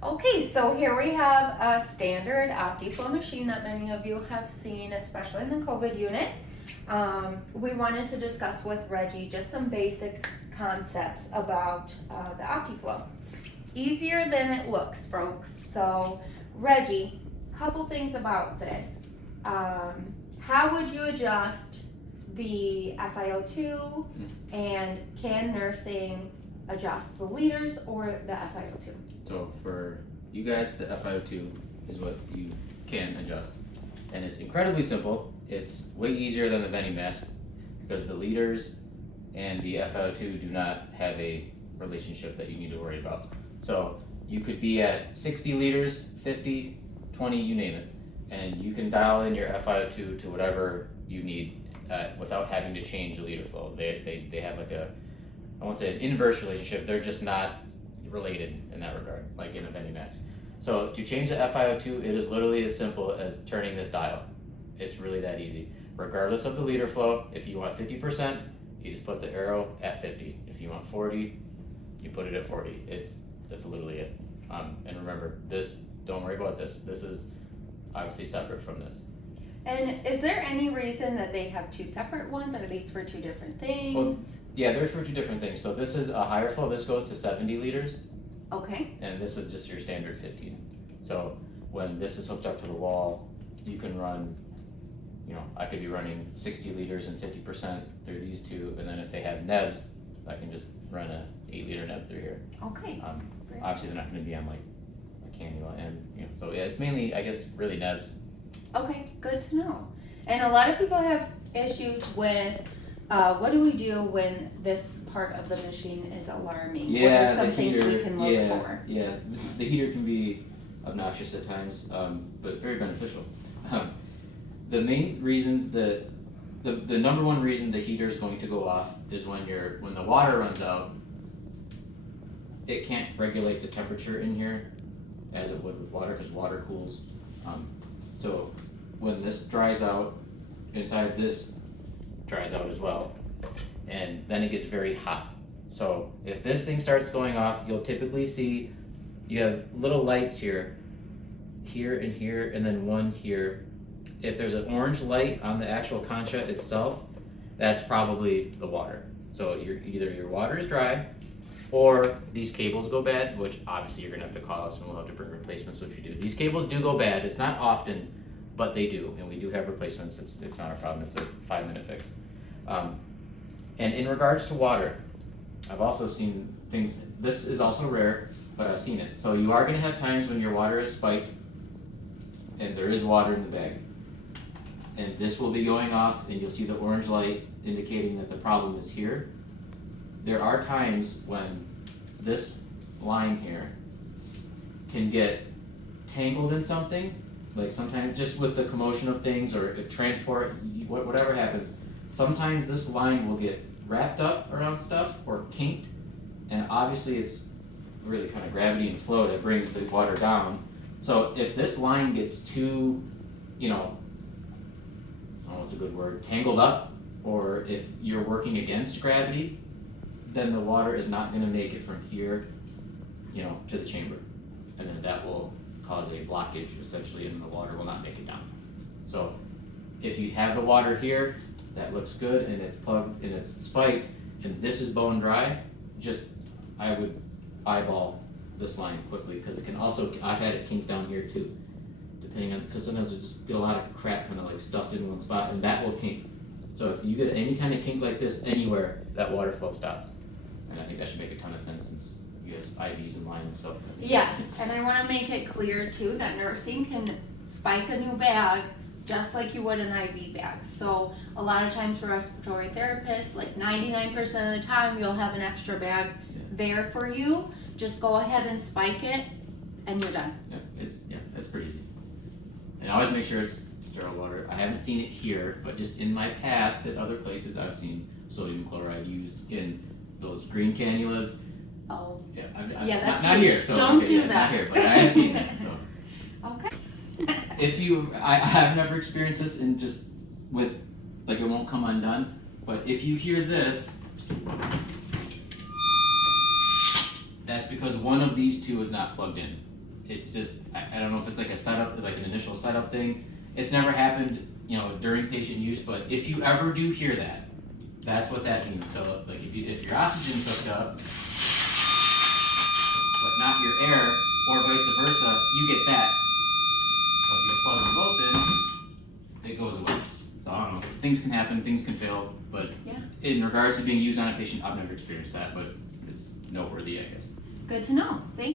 Okay, so here we have a standard OptiFlow machine that many of you have seen, especially in the COVID unit. We wanted to discuss with Reggie just some basic concepts about the OptiFlow. Easier than it looks, folks. So, Reggie, couple things about this. How would you adjust the FiO2, and can nursing adjust the liters or the FiO2? So for you guys, the FiO2 is what you can adjust. And it's incredibly simple. It's way easier than the vending mask because the liters and the FiO2 do not have a relationship that you need to worry about. So you could be at 60 liters, 50, 20, you name it. And you can dial in your FiO2 to whatever you need without having to change the liter flow. They have like a, I won't say an inverse relationship, they're just not related in that regard, like in a vending mask. So to change the FiO2, it is literally as simple as turning this dial. It's really that easy. Regardless of the liter flow, if you want 50%, you just put the arrow at 50. If you want 40, you put it at 40. That's literally it. And remember, this, don't worry about this. This is obviously separate from this. And is there any reason that they have two separate ones? Are these for two different things? Well, yeah, they're for two different things. So this is a higher flow. This goes to 70 liters. Okay. And this is just your standard 15. So when this is hooked up to the wall, you can run, I could be running 60 liters and 50% through these two. And then if they have nebs, I can just run a 8-liter neb through here. Okay. Obviously, they're not going to be on like a cannula. And, so yeah, it's mainly, I guess, really nebs. Okay, good to know. And a lot of people have issues with what do we do when this part of the machine is alarming? Yeah, what are some things we can look for? Yeah, the heater can be obnoxious at times, but very beneficial. The main reasons that the number one reason the heater is going to go off is when the water runs out. It can't regulate the temperature in here as it would with water because water cools. So when this dries out, inside this dries out as well, and then it gets very hot. So if this thing starts going off, you'll typically see you have little lights here, and here, and then one here. If there's an orange light on the actual concha itself, that's probably the water. So either your water is dry, or these cables go bad, which obviously you're gonna have to call us and we'll have to bring replacements, which we do. These cables do go bad. It's not often, but they do, and we do have replacements. It's not a problem. It's a 5-minute fix. And in regards to water, I've also seen things, this is also rare, but I've seen it. So you are gonna have times when your water is spiked and there is water in the bag. And this will be going off and you'll see the orange light indicating that the problem is here. There are times when this line here can get tangled in something, like sometimes just with the commotion of things or transport, whatever happens, sometimes this line will get wrapped up around stuff or kinked, and obviously it's really kind of gravity and flow that brings the water down. So if this line gets too, what's a good word, tangled up, or if you're working against gravity, then the water is not going to make it from here, to the chamber. And then that will cause a blockage essentially, and the water will not make it down. So if you have the water here, that looks good, and it's plugged and it's spiked, and this is bone dry, I would eyeball this line quickly, because it can also, I've had it kink down here too, depending on, because sometimes you just get a lot of crap kind of like stuffed in one spot, and that will kink. So if you get any kind of kink like this anywhere, that water flow stops. And I think that should make a ton of sense since you have IVs in line and stuff. Yes, and I want to make it clear too that nursing can spike a new bag just like you would an IV bag. So a lot of times for respiratory therapists, like 99% of the time, you'll have an extra bag there for you. Just go ahead and spike it, and you're done. It's pretty easy. And I always make sure it's sterile water. I haven't seen it here, but just in my past at other places, I've seen sodium chloride used in those green cannulas. Oh. Yeah, that's not here. So don't do that. Not here, but I have seen that. So. Okay. I've never experienced this in just with, like, it won't come undone. But if you hear this, that's because one of these two is not plugged in. it's just, I don't know if it's like a setup, like an initial setup thing. It's never happened, during patient use, but if you ever do hear that, that's what that means. So like if your oxygen's hooked up, but not your air, or vice versa, you get that. So if you plug them both in, it goes away. So I don't know, things can happen, things can fail, but Yeah. in regards to being used on a patient, I've never experienced that, but it's noteworthy, I guess. Good to know. Thank